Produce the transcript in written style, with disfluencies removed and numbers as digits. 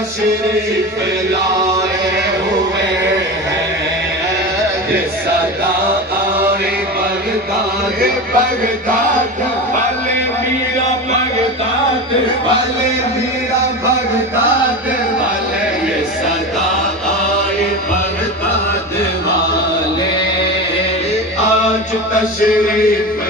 تشریف لائے ہوئے ہیں، صدا آئے بغداد بغداد، بھلے میرا بغداد، بھلے میرا بغداد والے، یہ صدا آئے بغداد والے، آج تشریف